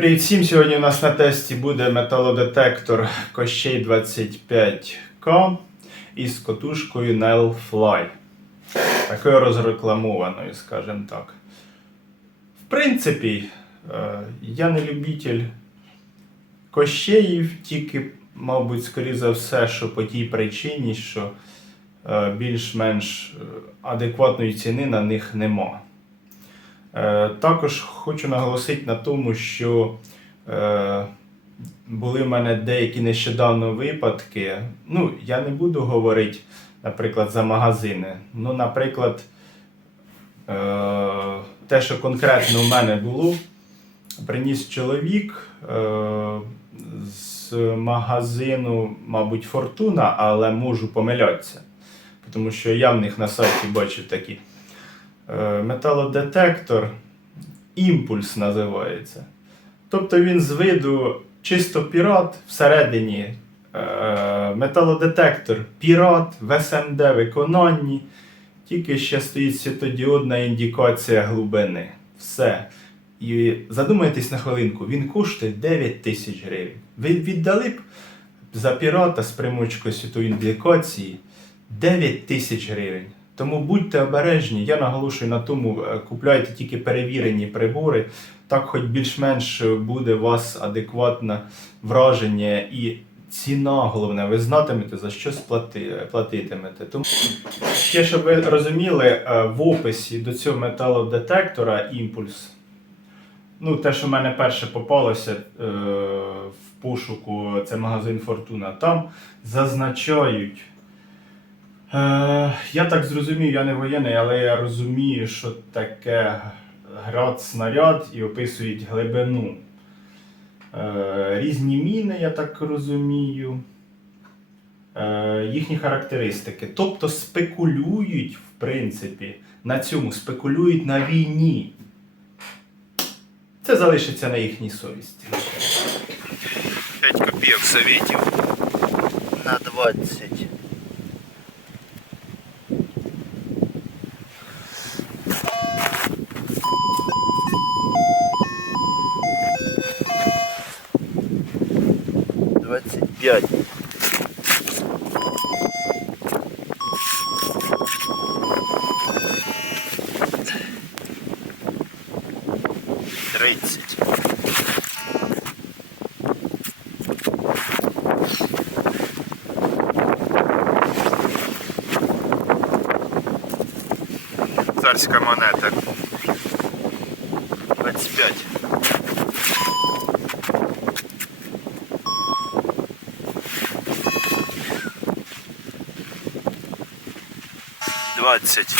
Привіт всім! Сьогодні у нас на тесті буде металодетектор Кощей 25К із котушкою Nell Fly. Такою розрекламованою, скажімо так. В принципі, е, я не любитель кощеїв, тільки, мабуть, скоріше за все, що по тій причині, що е, більш-менш е, адекватної ціни на них нема. Е, Також хочу наголосити на тому, що е, були в мене деякі нещодавно випадки. Ну, я не буду говорити, наприклад, за магазини. Ну, наприклад, е, те, що конкретно в мене було, приніс чоловік з магазину, мабуть, Фортуна, але можу помилятися. Тому що я в них на сайті бачив такі. Е, металодетектор імпульс називається. Тобто він з виду чисто пірат всередині е, металодетектор пірат в СМД виконанні, тільки ще стоїть світодіодна індикація глибини. Все. І задумайтесь на хвилинку, він коштує 9 тисяч гривень. Ви віддали б за пірата з примочкою світової індикації 9 тисяч гривень. Тому будьте обережні, я наголошую на тому, е, купляйте тільки перевірені прибори, так хоч більш-менш буде у вас адекватне враження і ціна, головне, ви знатимете, за що платитимете. Тому ще, щоб ви розуміли, е, в описі до цього металодетектора імпульс. Ну, те, що в мене перше попалося е, в пошуку, це магазин Фортуна, там зазначають. Е, я так зрозумів, я не воєнний, але я розумію, що таке град снаряд і описують глибину. Е, різні міни, я так розумію. Е, їхні характеристики. Тобто спекулюють, в принципі, на цьому, спекулюють на війні. Це залишиться на їхній совісті. 5 копійок совєтів на 20. Двадцять п'ять. Тридцять. Царська монета. 25. Двадцять.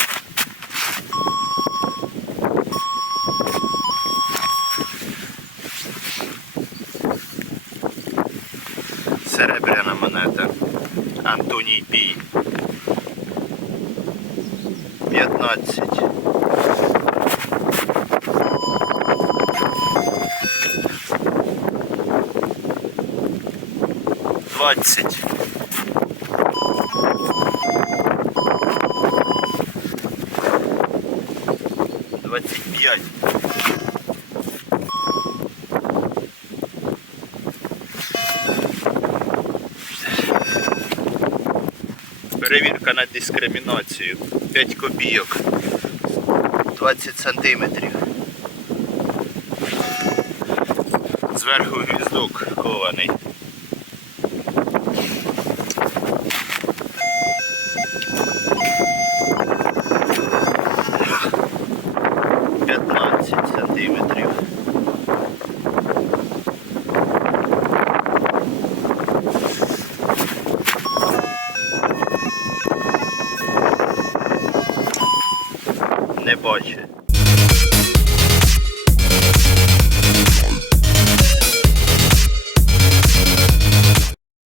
Серебряна монета. Антоній Пій. П'ятнадцять. Двадцять. Двадцять п'ять. Перевірка на дискримінацію. 5 копійок. 20 сантиметрів. Зверху гвіздок хований. П'ятнадцять сантиметрів. Не бачу.